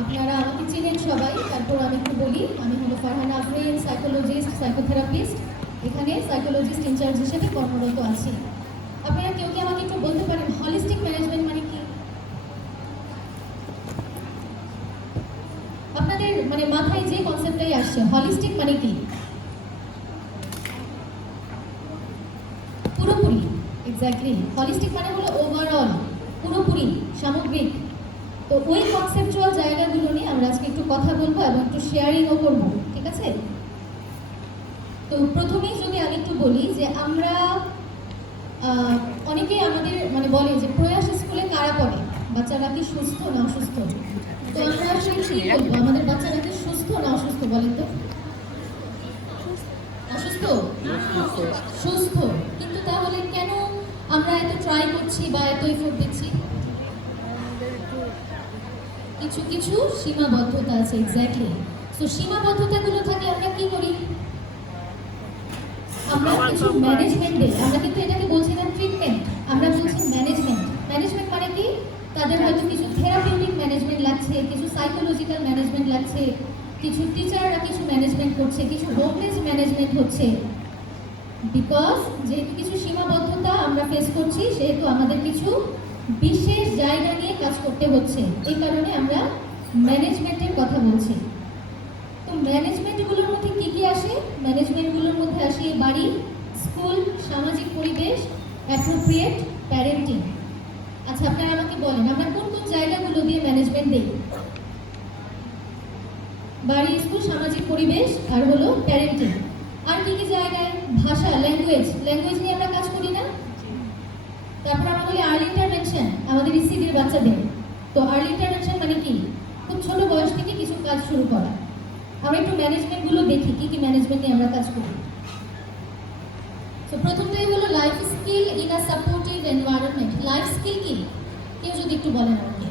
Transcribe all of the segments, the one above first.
আপনারা আমাকে চিনেন সবাই, তারপর আমি একটু বলি। আমি হলো ফারহানা আফরিন, সাইকোলজিস্ট, সাইকোথেরাপিস্ট। এখানে সাইকোলজিস্ট ইনচার্জ হিসেবে কর্মরত আছি। আপনারা কেউ কি আমাকে একটু বলতে পারেন হলিস্টিক ম্যানেজমেন্ট মানে কি? আপনাদের মানে মাথায় যে কনসেপ্টটাই আসছে, হলিস্টিক মানে কি? পুরোপুরি, এক্স্যাক্টলি। হলিস্টিক মানে হলো ওভারঅল, পুরোপুরি, সামগ্রিক। তো ওই কনসেপচুয়াল জায়গাগুলো নিয়ে আমরা আজকে একটু কথা বলবো এবং একটু শেয়ারিংও করবো, ঠিক আছে? তো প্রথমেই যদি আমি একটু বলি যে আমরা অনেকেই আমাদের মানে বলে যে প্রয়াস স্কুলে কারা পড়ে, বাচ্চারা কি সুস্থ না অসুস্থ? তো আমরা আসলে কি বলবো, আমাদের বাচ্চারা কি সুস্থ না অসুস্থ বলেন তো? অসুস্থ? সুস্থ। কিন্তু তাহলে কেন আমরা এত ট্রাই করছি বা এত এফোর্ট দিচ্ছি? কিছু কিছু সীমাবদ্ধতা আছে, এক্স্যাক্টলি। তো সীমাবদ্ধতাগুলো থাকলে আমরা কি করি? আমরা কিছু ম্যানেজমেন্ট দিই। আমরা কিন্তু এটাকে বলছি না ট্রিটমেন্ট, আমরা বলছি ম্যানেজমেন্ট। ম্যানেজমেন্ট মানে কি? তাদের হয়তো কিছু থেরাপিউটিক ম্যানেজমেন্ট লাগছে, কিছু সাইকোলজিক্যাল ম্যানেজমেন্ট লাগছে, কিছু টিচাররা কিছু ম্যানেজমেন্ট করছে, কিছু হোমলেস ম্যানেজমেন্ট হচ্ছে। বিকজ যেহেতু কিছু সীমাবদ্ধতা আমরা ফেস করছি, সেহেতু আমাদের কিছু বিশেষ জায়গা নিয়ে কাজ করতে হচ্ছে। এই কারণে আমরা ম্যানেজমেন্টের কথা বলছি। তো ম্যানেজমেন্টগুলোর মধ্যে কি কি আসে? ম্যানেজমেন্টগুলোর মধ্যে আসে বাড়ি, স্কুল, সামাজিক পরিবেশ, অ্যাপ্রোপ্রিয়েট প্যারেন্টিং। আচ্ছা, আপনারা আমাকে বলেন আমরা কোন কোন জায়গাগুলো দিয়ে ম্যানেজমেন্ট দিই? বাড়ি, স্কুল, সামাজিক পরিবেশ আর হলো প্যারেন্টিং। আর কি কি জায়গায়? ভাষা, ল্যাঙ্গুয়েজ নিয়ে আমরা কাজ করি না? তারপর আমরা বলি আর্লি ইন্টারভেনশন, আমাদের ইসিডির বাচ্চাদের। তো আর্লি ইন্টারভেনশন মানে কি? খুব ছোট বয়স থেকে কিছু কাজ শুরু করা। আমরা একটু ম্যানেজমেন্টগুলো দেখি, কি কি ম্যানেজমেন্ট নিয়ে আমরা কাজ করি। তো প্রথমটাই হলো life skill in a supportive environment. Life skill কি? কেউ যদি একটু বলেন আমাকে।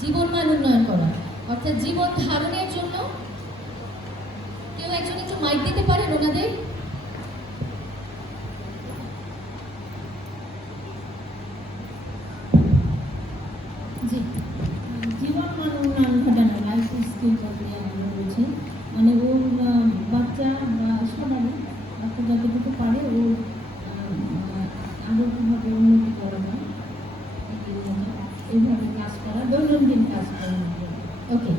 জীবন মান উন্নয়ন করা, অর্থাৎ জীবন ধারণের জন্য। কেউ একজন একটু মাইক দিতে পারেন ওনাদের? জি। জীবন মান উন্নয়ন ঘটানো, লাইফ স্কিল বলতে আমরা বলছি মানে ওর বাচ্চা বা সবারই বাচ্চা যতটুকু পারে ওর আদর্শভাবে উন্নতি করা যায়, এইভাবে কাজ করা, দৈনন্দিন কাজ করা। ওকে।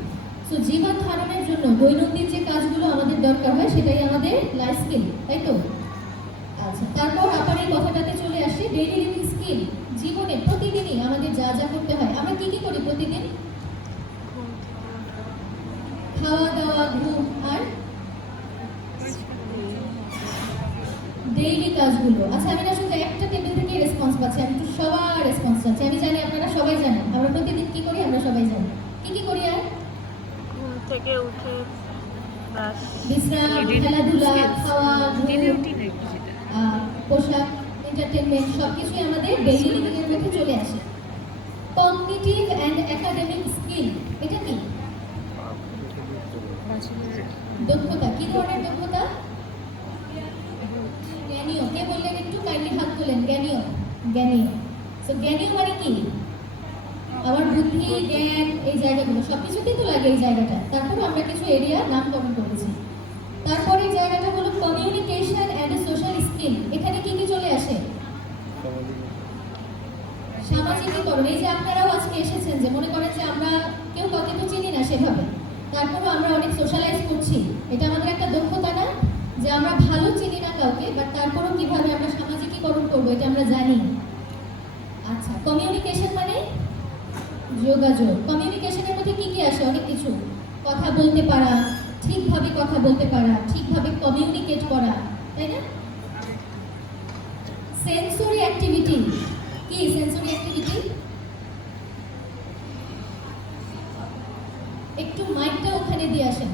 সো জীবন ধারণের জন্য দৈনন্দিন যে কাজগুলো আমাদের দরকার হয় সেটাই আমাদের লাইফ স্কিল, তাই তো? আচ্ছা, তারপর আপনার এই কথাটাতে চলে আসে ডেইলি লিভিং স্কিল। জীবনে প্রতিদিনই আমাদের যা যা করতে হয়, আমরা কি কি করি প্রতিদিন? খাওয়া দাওয়া, ঘুম, আর ডেইলি কাজগুলো। আচ্ছা, আমি না শুধু একটা টেবিল থেকে রেসপন্স পাচ্ছি, আমি একটু সবার রেসপন্স পাচ্ছি। আমি জানি আপনারা সবাই জানেন আমরা প্রতিদিন কি করি, আমরা সবাই জানি কি কি করি। আর ঘুম থেকে উঠে বিশ্রাম, খেলাধুলা, খাওয়া, পোশাক, এন্টারটেনমেন্ট সবকিছুই আমাদের ডেইলি লিভিং এর মধ্যে চলে আসে। কগনিটিভ অ্যান্ড একাডেমিক স্কিল, এটা কি? দক্ষতা। কি ধরনের দক্ষতা? জ্ঞানীয়। কে বললেন একটু কাইন্ডলি হাত তোলেন? জ্ঞানীয়। জ্ঞানীয়। সো জ্ঞানীয় মানে কি? আমার বুদ্ধি, জ্ঞান, এই জায়গাগুলো সবকিছুতেই তো লাগে এই জায়গাটা। তারপরে আমরা কিছু এরিয়া নামকরণ করেছি। তারপরে এই জায়গাটা হলো কমিউনিকেশন অ্যান্ড সোশ্যাল স্কিল। এখানে কি কি চলে আসে? সামাজিকীকরণ। এই যে আপনারাও আজকে এসেছেন, যে মনে করেন যে আমরা কেউ কাউকে তো চিনি না সেভাবে, তারপরেও আমরা অনেক সোশ্যালাইজ করছি। এটা আমাদের একটা দক্ষতা না? যে আমরা ভালো চিনি না কাউকে, বাট তারপরেও কিভাবে আমরা সামাজিকীকরণ করবো এটা আমরা জানি। আচ্ছা, কমিউনিকেশন মানে যোগাযোগ। কমিউনিকেশনের মধ্যে কি কি আসে? অনেক কিছু। কথা বলতে পারা, ঠিকভাবে কথা বলতে পারা, ঠিকভাবে কমিউনিকেট করা, তাই না? সেন্সরি অ্যাক্টিভিটি কি? সেন্সরি অ্যাক্টিভিটি একটু মাইকটা ওখানে দিয়ে আসেন।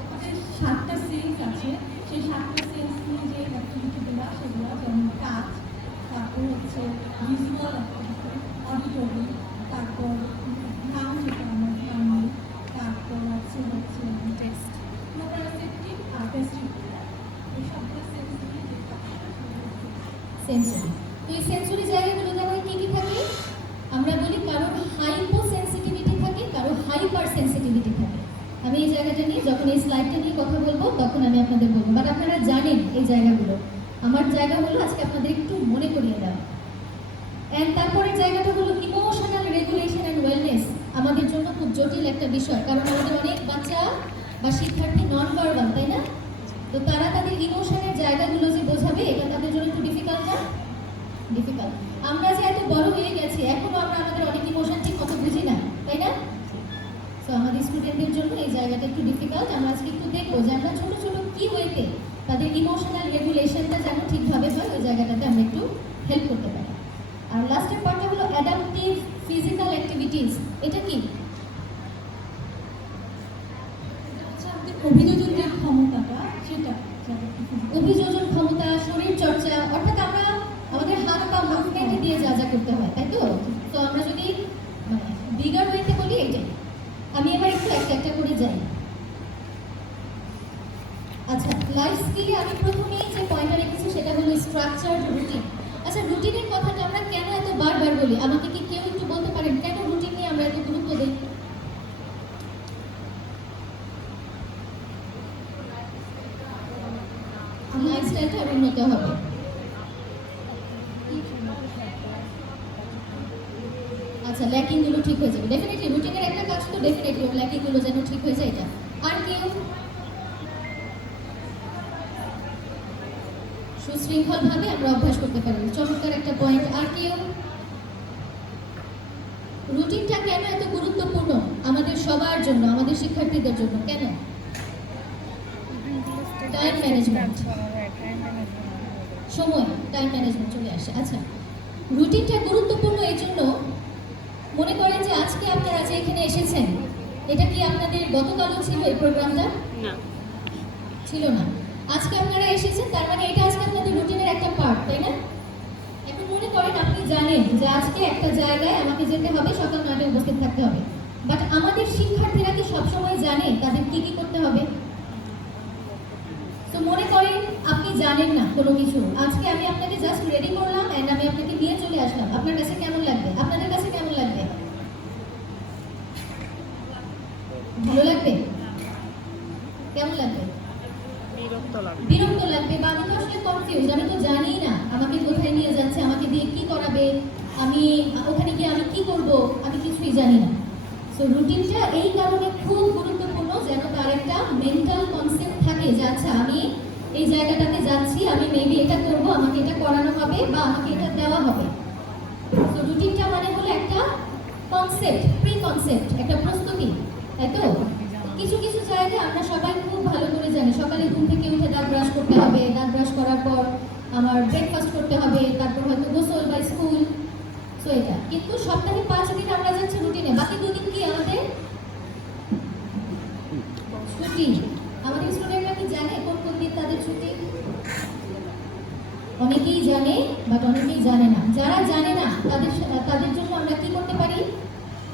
আমাদের 7টা সেন্স আছে, সেই 7টা সেন্স নিয়ে যে অ্যাক্টিভিটিগুলো সেগুলো যেমন কাজ, তারপর হচ্ছে ভিজুয়াল অ্যাক্টিভিটি, অডিটরি, তারপর নাম যেটা আমার নাম, তারপর আছে হচ্ছে টেস্ট, প্রোপ্রাসেপটিভ আর টেস্টিভ। এই সবগুলো সেন্স নিয়ে সেন্সরি। তো এই সেন্সরি জায়গাগুলোতে আমার কি কি থাকে? আমরা বলি কারোর হাইপো সেন্সিটিভিটি থাকে, কারোর হাইপার সেন্সিটিভিটি থাকে। আমি এই জায়গাটা নিয়ে যখন এই স্লাইডটা নিয়ে কথা বলবো তখন আমি আপনাদের বলবো, বাট আপনারা জানেন এই জায়গাগুলো। আমার জায়গাগুলো আজকে আপনাদের একটু মনে করিয়ে দেওয়া। অ্যান্ড তারপরের জায়গাটা হলো ইমোশনাল রেগুলেশন অ্যান্ড ওয়েলনেস। আমাদের জন্য খুব জটিল একটা বিষয়, কারণ আমাদের অনেক বাচ্চা বা শিক্ষার্থী নন ভার্বাল, তাই না? তো তারা তাদের ইমোশনের জায়গাগুলো যে বোঝাবে, এটা তাদের জন্য একটু ডিফিকাল্ট না? ডিফিকাল্ট। আমরা যে এত বড় হয়ে গেছি এখনো আমরা আমাদের অনেক ইমোশন ঠিক মতো বুঝি না, তাই না? তো আমাদের স্টুডেন্টদের জন্য এই জায়গাটা একটু ডিফিকাল্ট। আমরা আজকে একটু দেখবো যে আমরা ছোট ছোট কি ওয়েতে তাদের ইমোশনাল রেগুলেশনটা যেন ঠিকভাবে হয়, ওই জায়গাটাতে আমরা একটু হেল্প করতে পারি। আর লাস্টের পার্টটা হলো অ্যাডাপটিভ ফিজিক্যাল অ্যাক্টিভিটিস। এটা কি? আচ্ছা, আমাদের অভিযোজন যে ক্ষমতাটা সেটা অভিযোজন ক্ষমতা, শরীর চর্চা, অর্থাৎ আমরা আমাদের হাত পা মুভমেন্ট দিয়ে যা যা করতে হয়, তাই তো? তো আমরা যদি বিগার ওয়েতে বলি এইটাই। আমি এবার একটু একটা একটা করে যাই। আচ্ছা, লাইফ স্কিলে আমি প্রথমেই যে পয়েন্টটা রেখেছি সেটা হলো স্ট্রাকচারড রুটিন। আচ্ছা, রুটিনের কথাটা আমরা কেন এত বারবার বলি? আমাকে কি কেউ একটু বলতে পারেন কেন রুটিন নিয়ে আমরা এত গুরুত্ব দিই? লাইফস্টাইলটা আরো উন্নত হবে। আচ্ছা, ল্যাকিং গুলো ঠিক হয়ে যাবে ডেফিনেটলি। রুটিনের একটা কাজ তো ডেফিনেটলি ল্যাকিং গুলো যেন ঠিক হয়ে যায়, এটা। আর কেউ? সুশৃঙ্খল ভাবে আমরা অভ্যাস করতে পারি, চমৎকার একটা পয়েন্ট। আর কেউ? রুটিনটা কেন এত গুরুত্বপূর্ণ আমাদের সবার জন্য, আমাদের শিক্ষার্থীদের জন্য? কেন? টাইম ম্যানেজমেন্ট, সময়, টাইম ম্যানেজমেন্ট চলে আসে। আচ্ছা, রুটিনটা গুরুত্বপূর্ণ এই জন্য, মনে করেন যে আজকে আপনারা যে এখানে এসেছেন, এটা কি আপনাদের গতকালও ছিল এই প্রোগ্রামটা? না, ছিল না। আজকে আপনারা এসেছেন, তার মানে এটা আজকে আপনাদের রুটিনের একটা পার্ট, তাই না? এখন মনে করেন আপনি জানেন যে আজকে একটা জায়গায় আমাকে যেতে হবে, সকাল 9টায় উপস্থিত থাকতে হবে, বাট আমাদের শিক্ষার্থীরা কি সবসময় জানে তাদের কি কি করতে হবে? তো মনে করেন আপনি জানেন না কোনো কিছু, আজকে আমি আপনাকে জাস্ট রেডি করলাম এন্ড আমি আপনাকে নিয়ে চলে আসলাম, আপনার কাছে কেমন লাগবে? আপনাদের কাছে কেমন লাগবে? ভালো লাগবে? কেমন লাগবে? বিরক্ত লাগে। বিরক্ত লাগবে, বা আমি তো আসলে কনফিউজ, আমি তো জানি না আমাকে কোথায় নিয়ে যাচ্ছে, আমাকে দিয়ে কি করাবে, আমি ওখানে গিয়ে আমি কি করব, আমি কিছুই জানি না। সো রুটিনটা এই কারণে খুব গুরুত্বপূর্ণ, যেন তার একটা মেন্টাল কনসেপ্ট থাকে যে আচ্ছা আমি এই জায়গাটাতে যাচ্ছি, আমি মেবি এটা করব, আমাকে এটা করানো হবে বা আমাকে এটা দেওয়া হবে। সো রুটিনটা মানে হলো একটা কনসেপ্ট, প্রি কনসেপ্ট, একটা প্রস্তুতি, তাই তো? কিছু কিছু জায়গায় আমরা সবাই খুব ভালো করে জানি, সকালে ঘুম থেকে উঠে দাঁত ব্রাশ করতে হবে, দাঁত ব্রাশ করার পর আমার ব্রেকফাস্ট করতে হবে, তারপর হয়তো গোসল বা স্কুল। সো এটা কিন্তু সপ্তাহে 5 দিন আমরা যাচ্ছি রুটিনে, বাকি 2 দিন কি আমাদের ছুটি। আমাদের স্টুডেন্টরা কি জানে কোন কোন দিন তাদের ছুটি? অনেকেই জানে, বাট অনেকেই জানে না। যারা জানে না তাদের জন্য আমরা কি করতে পারি?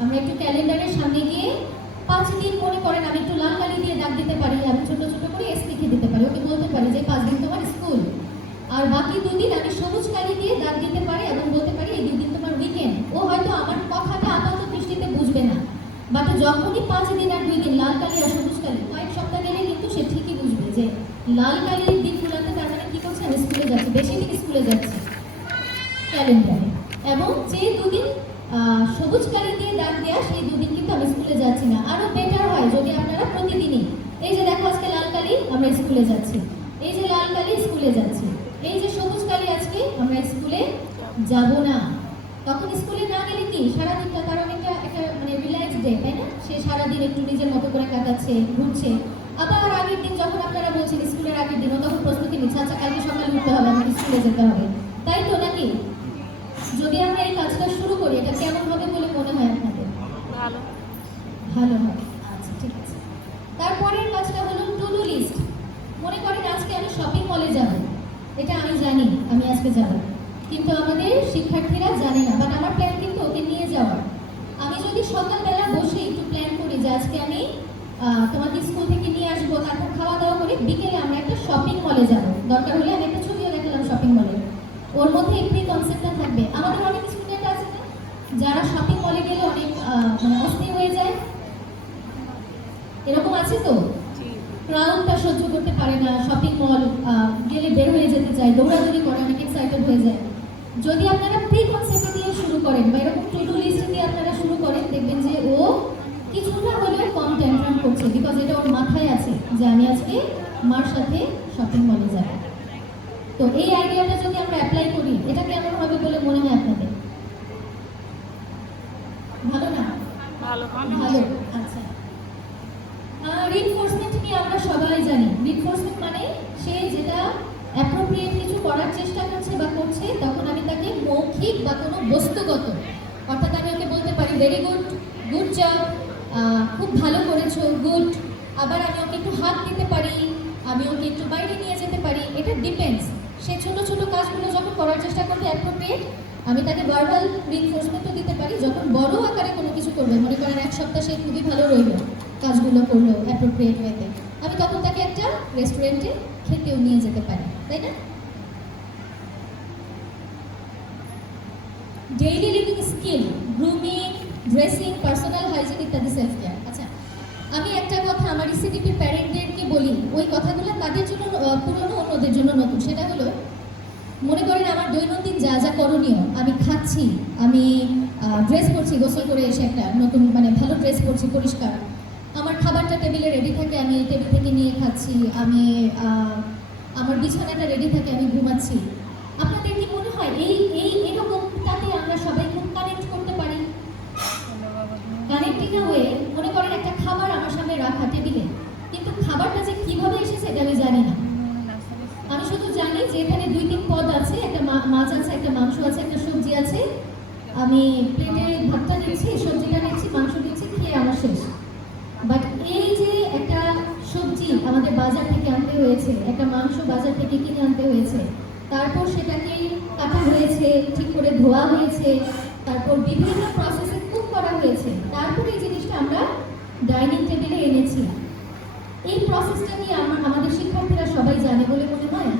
আমরা একটু ক্যালেন্ডারের সামনে গিয়ে 5 দিন মনে করেন আমি একটু লাল কালি দিয়ে দাগ দিতে পারি, আমি ছোট ছোট করে এস লিখে দিতে পারি, ওকে বলতে পারি যে 5 দিন তোমার স্কুল, আর বাকি 2 দিন আমি সবুজ কালি দিয়ে দাগ দিতে পারি এবং বলতে পারি এই 2 দিন তোমার উইকেন্ড। ও হয়তো আমার কথাটা আপাতত দৃষ্টিতে বুঝবে না, বাট যখনই 5 দিন আর 2 দিন লাল কালি আর সবুজ কালি, কয়েক সপ্তাহ গেলে কিন্তু সে ঠিকই বুঝবে যে লাল কালির দিনগুলোতে তার মানে কি করছে, আমি স্কুলে যাচ্ছি, বেশি দিন স্কুলে যাচ্ছি ক্যালেন্ডারে। এবং যে 2 দিন সবুজ কালি দিয়ে দাগ দেওয়া, সেই 2 দিন কিন্তু আমি স্কুলে যাচ্ছি না। আরো বেটার হয় যদি আপনারা প্রতিদিনই, এই যে দেখো আজকে লাল কালি আমরা স্কুলে যাচ্ছি, এই যে লাল কালি স্কুলে যাচ্ছি, এই যে সবুজ কালি আজকে আমরা স্কুলে যাব না। তখন স্কুলে না গেলে কি সারাদিনটা, কারণ এটা একটা মানে রিল্যাক্স ডে, তাই না? সে সারাদিন একটু নিজের মতো করে কাটাচ্ছে, ঘুরছে। আবার আগের দিন যখন আপনারা বলছেন স্কুলের আগের দিনও, তখন প্রস্তুতি নিচ্ছে, আচ্ছা কালকে সকালে উঠতে হবে, আমাকে স্কুলে যেতে হবে, তাই তো নাকি? যদি আমরা এই কাজটা শুরু করি, এটা কেমন হবে বলে মনে হয় আপনাদের? ভালো। ভালো হবে। আচ্ছা, ঠিক আছে। তারপরের কাজটা হলো টু ডু লিস্ট। মনে করেন আজকে আমি শপিং মলে যাব, এটা আমি জানি আমি আজকে যাব, কিন্তু আমাদের শিক্ষার্থীরা জানে না, বাট আমার প্ল্যান কিন্তু ওকে নিয়ে যাওয়ার। আমি যদি সকালবেলা বসে একটু প্ল্যান করি যে আজকে আমি তোমাকে স্কুল থেকে নিয়ে আসবো, তারপর খাওয়া দাওয়া করে বিকেলে আমরা একটা শপিং মলে যাব, দরকার হলে আমি একটা ছবিও দেখালাম শপিং মলে, ওর মধ্যে একটি কনসেপ্টটা থাকবে। আমাদের অনেক স্টুডেন্ট আছে না যারা শপিং মলে গেলে অনেক মানে অস্থির হয়ে যায়, এরকম আছে তো, ক্রাউডটা সহ্য করতে পারে না, শপিং মল গেলে বের হয়ে যেতে চায়, দৌড়াদৌড়ি করে, অনেক এক্সাইটেড হয়ে যায়। যদি আপনারা প্রি কনসেপ্ট দিয়ে শুরু করেন বা এরকম টু ডু লিস্ট দিয়ে আপনারা শুরু করেন, দেখবেন যে ও কিছুটা হলেও কম টেনশন করছে, বিকজ এটা ওর মাথায় আছে যে আমি আজকে মার সাথে শপিং মলে যাব। তো এই আইডিয়াটা যদি আমরা অ্যাপ্লাই করি, এটা কেমন হবে বলে মনে হয় আপনাদের? ভালো না? ভালো ভালো, আচ্ছা। রিইনফোর্সমেন্ট নিয়ে আমরা সবাই জানি। রিইনফোর্সমেন্ট মানে সে যেটা অ্যাপ্রোপ্রিয়েট কিছু করার চেষ্টা করছে বা করছে, তখন আমি তাকে মৌখিক বা কোনো বস্তুগত, অর্থাৎ আমি ওকে বলতে পারি ভেরি গুড, গুড জব, খুব ভালো করেছো, গুড। আবার আমি ওকে একটু হাত দিতে পারি, আমি ওকে একটু বাইরে নিয়ে যেতে পারি, এটা ডিপেন্ডস। সে ছোট ছোট কাজগুলো যখন করার চেষ্টা করবে অ্যাপ্রোপ্রিয়েট, আমি তাকে ভার্বাল রিইনফোর্সমেন্টও দিতে পারি। যখন বড় আকারে কোনো কিছু করবে, মনে করেন এক সপ্তাহ সে খুবই ভালো রইল, কাজগুলো করলো অ্যাপ্রোপ্রিয়েট ওয়েতে, আমি তখন তাকে একটা রেস্টুরেন্টে খেতেও নিয়ে যেতে পারি, তাই না? Daily living skill, grooming, dressing, personal hygiene ইত্যাদি সেলফ কেয়ার। আচ্ছা, আমি একটা কথা আমার ইসিডিপি প্যারেন্টদেরকে বলি, ওই কথাগুলো তাদের জন্য পুরনো, অন্যদের জন্য নতুন। সেটা হলো, মনে করেন আমার দৈনন্দিন যা যা করণীয়, আমি খাচ্ছি, আমি ড্রেস করছি, গোসল করে এসে একটা নতুন মানে ভালো ড্রেস করছি পরিষ্কার, আমার খাবারটা টেবিলে রেডি থাকে, আমি টেবিল থেকে নিয়ে খাচ্ছি, আমি আমার বিছানাটা রেডি থাকে, আমি ঘুমাচ্ছি। আপনাদের কি মনে হয় এই এই এরকমটাতে আমরা সবাই খুব কানেক্ট করতে পারি? কানেক্টিং ওয়ে, মনে করেন একটা খাবার আমার সামনে রাখা টেবিলে, কিন্তু খাবারটা যে কিভাবে এসেছে এটা আমি জানি না। আমি শুধু জানি যে এখানে 2-3 পদ আছে, একটা মাছ আছে, একটা মাংস আছে, একটা সবজি আছে, আমি প্লেটে ভাতটা নিচ্ছি, সবজিটা নিচ্ছি, মাংস নিচ্ছি, খেয়ে আমার শেষ। বাট এই যে একটা সবজি আমাদের বাজার থেকে আনতে হয়েছে, একটা মাংস বাজার থেকে কিনে আনতে হয়েছে, তারপর সেটাকে কাটা হয়েছে, ঠিক করে ধোয়া হয়েছে, তারপর বিভিন্ন প্রসেসে কুক করা হয়েছে, তারপর এই জিনিসটা আমরা ডাইনিং টেবিলে এনেছি। এই প্রসেসটা নিয়ে আমাদের শিক্ষার্থীরা সবাই জানে বলে মনে হয়।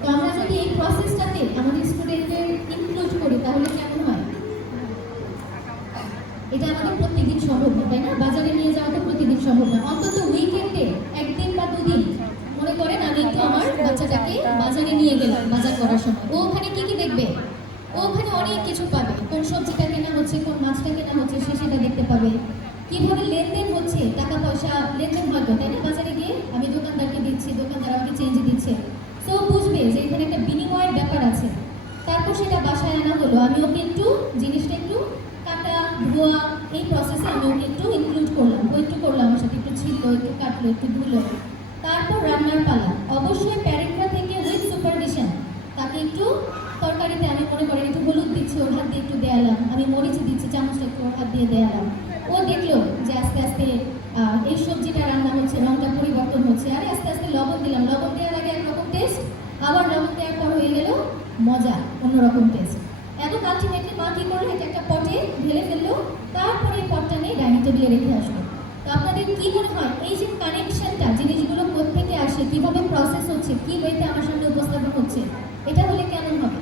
তো আমরা যদি এই প্রসেসটাতে আমাদের স্টুডেন্টদের ইনক্লুড করি তাহলে কেমন হয়? এটা আমাদের প্রতিদিন সম্ভব না, তাই না? বাজারে নিয়ে যাওয়াটা প্রতিদিন সম্ভব না, অন্তত উইকেন্ডে একদিন বা দুদিন। মনে করেন আমি একটু আমার বাচ্চাটাকে বাজারে নিয়ে গেলাম, বাজার করার সময় ও ওখানে কি কি দেখবে? ও ওখানে অনেক কিছু পাবে, কোন সবজিটা কেনা হচ্ছে, কোন মাছটা কেনা হচ্ছে, সে সেটা দেখতে পাবে। কিভাবে লেনদেন হচ্ছে, টাকা পয়সা লেনদেন হয়তো, তাই না? বাজারে গিয়ে আমি দোকানদারকে দিচ্ছি, দোকানদার আমাকে চেঞ্জ দিচ্ছে, সো বুঝবে যে এখানে একটা বিনিময়ের ব্যাপার আছে। তারপর সেটা বাসায় আনা হলো, আমি ওকে একটু জিনিসটা একটু কাটা ধোয়া এই প্রসেসে আমি ওকে একটু ইনক্লুড করলাম, ও একটু করলো আমার সাথে, একটু ছিললো, একটু কাটলো, একটু ধুলো। তারপর রান্নার পালা, অবশ্যই প্যারেন্টরা থেকে উইথ সুপারভিশন তাকে একটু তরকারিতে আমি মনে করেন একটু হলুদ দিচ্ছি, ওর হাত দিয়ে একটু দেয়ালাম, আমি মরিচ দিচ্ছি, চামচটা একটু ওর হাত দিয়ে দেয়ালাম। ও দেখলো যে আস্তে আস্তে এই সবজিটা রান্না হচ্ছে, রঙটা পরিবর্তন হচ্ছে, আরে আস্তে আস্তে লবণ দিলাম, লবণ দেওয়ার আগে একরকম টেস্ট, আবার লবণ দেওয়ার পর হয়ে গেল মজা, অন্যরকম টেস্ট। এবং আলটিমেটলি মা কী করলো, এটা একটা পটে ঢেলে ফেললো, তারপরে এই পটটা নিয়ে ডাইনিং টেবিলে রেখে আসলো। তো আপনাদের কি মনে হয় এই যে কানেকশনটা, জিনিসগুলো কোত্থেকে আসে, কিভাবে প্রসেস হচ্ছে, কি ওয়েতে আমার সামনে উপস্থাপন হচ্ছে, এটা হলে কেমন হবে?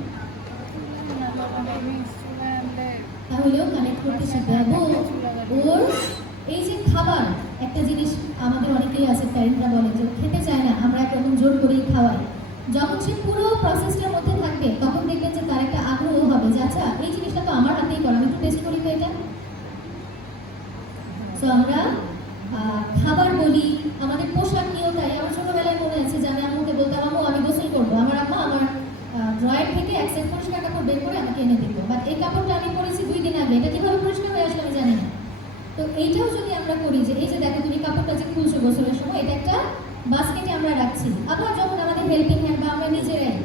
তাহলেও কানেক্ট করতে শিখবে। এবং ওর এই যে খাবার, একটা জিনিস আমাদের অনেকেই আছে, প্যারেন্টরা বলে যে খেতে চায় না, আমরা একরকম জোর করেই খাওয়াই। যখন সে পুরো প্রসেসটার মধ্যে থাকবে তখন দেখবেন যে তার একটা আগ্রহ হবে যে আচ্ছা এই জিনিসটা তো আমার হাতেই করা, আমি একটু টেস্ট করি তো এটা। তো আমরা খাবার বলি, আমাদের পোশাক নিয়েও তাই। আমার ছোটবেলায় মনে আছে যে আমি আম্মুকে বলতাম, আম্মু আমি গোসল করবো, আমার আম্মা আমার ড্রয়ার থেকে এক সেট পরিষ্কার কাপড় বের করে আমাকে এনে দিত, বাট এই কাপড়টা আমি পরেছি 2 দিন আগে, এটা কিভাবে পরিষ্কার হয়ে আসলে আমি জানি না। তো এইটাও যদি আমরা করি যে এই যে দেখো তুমি কাপড়টা যে খুলছো গোসলের সময়, এটা একটা বাস্কেটে আমরা রাখছি, আবার যখন আমাদের হেল্পিং হ্যান্ড বা আমরা নিজেরাই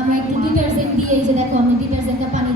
আমরা একটু ডিটারজেন্ট দিয়ে এই যে দেখো আমি ডিটারজেন্টটা পানি